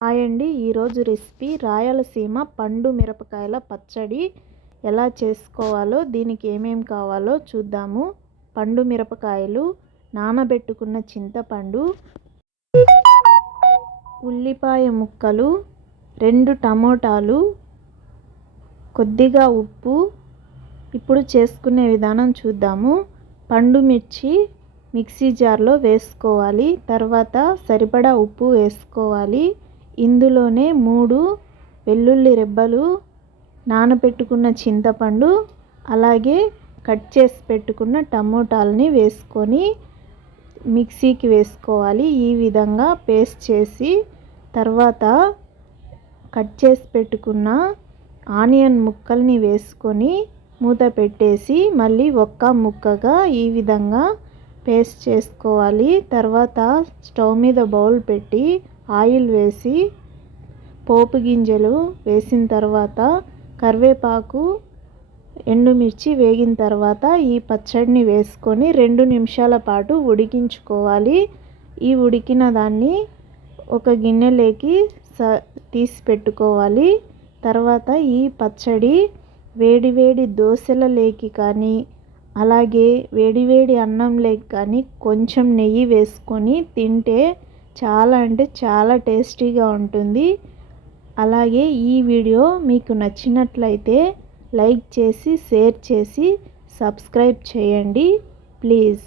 Hi అండి ఈరోజు recipe Rayalaseema పండు మిరపకాయల పచ్చడి ఎలా చేసుకోవాలో దీనికి ఏమేమి కావాలో చూద్దాము. పండు మిరపకాయలు నానబెట్టుకున్న చింతపండు ఉల్లిపాయ ముక్కలు రెండు టమోటాలు కొద్దిగా ఉప్పు. ఇప్పుడు చేసుకునే విధానం చూద్దాము. పండు మిర్చి మిక్సీ జార్లో వేసుకోవాలి తర్వాత సరిపడా ఉప్పు వేసుకోవాలి. ఇందులోనే మూడు వెల్లుల్లి రెబ్బలు నానబెట్టుకున్న చింతపండు అలాగే కట్ చేసి పెట్టుకున్న టమోటాలని వేసుకొని మిక్సీకి వేసుకోవాలి. ఈ విధంగా పేస్ట్ చేసి తర్వాత కట్ చేసి పెట్టుకున్న ఆనియన్ ముక్కల్ని వేసుకొని మూత పెట్టేసి మళ్ళీ ఒక్క ముక్కగా ఈ విధంగా పేస్ట్ చేసుకోవాలి. తర్వాత స్టవ్ మీద బౌల్ పెట్టి ఆయిల్ వేసి పోపు గింజలు వేసిన తర్వాత కరివేపాకు ఎండుమిర్చి వేగిన తర్వాత ఈ పచ్చడిని వేసుకొని రెండు నిమిషాల పాటు ఉడికించుకోవాలి. ఈ ఉడికిన దాన్ని ఒక గిన్నెలోకి స తీసి పెట్టుకోవాలి. తర్వాత ఈ పచ్చడి వేడివేడి దోశల లేకి కానీ అలాగే వేడివేడి అన్నం లేకి కానీ కొంచెం నెయ్యి వేసుకొని తింటే చాలా అంటే చాలా టేస్టీగా ఉంటుంది. అలాగే ఈ వీడియో మీకు నచ్చినట్లయితే లైక్ చేసి షేర్ చేసి సబ్స్క్రైబ్ చేయండి. ప్లీజ్.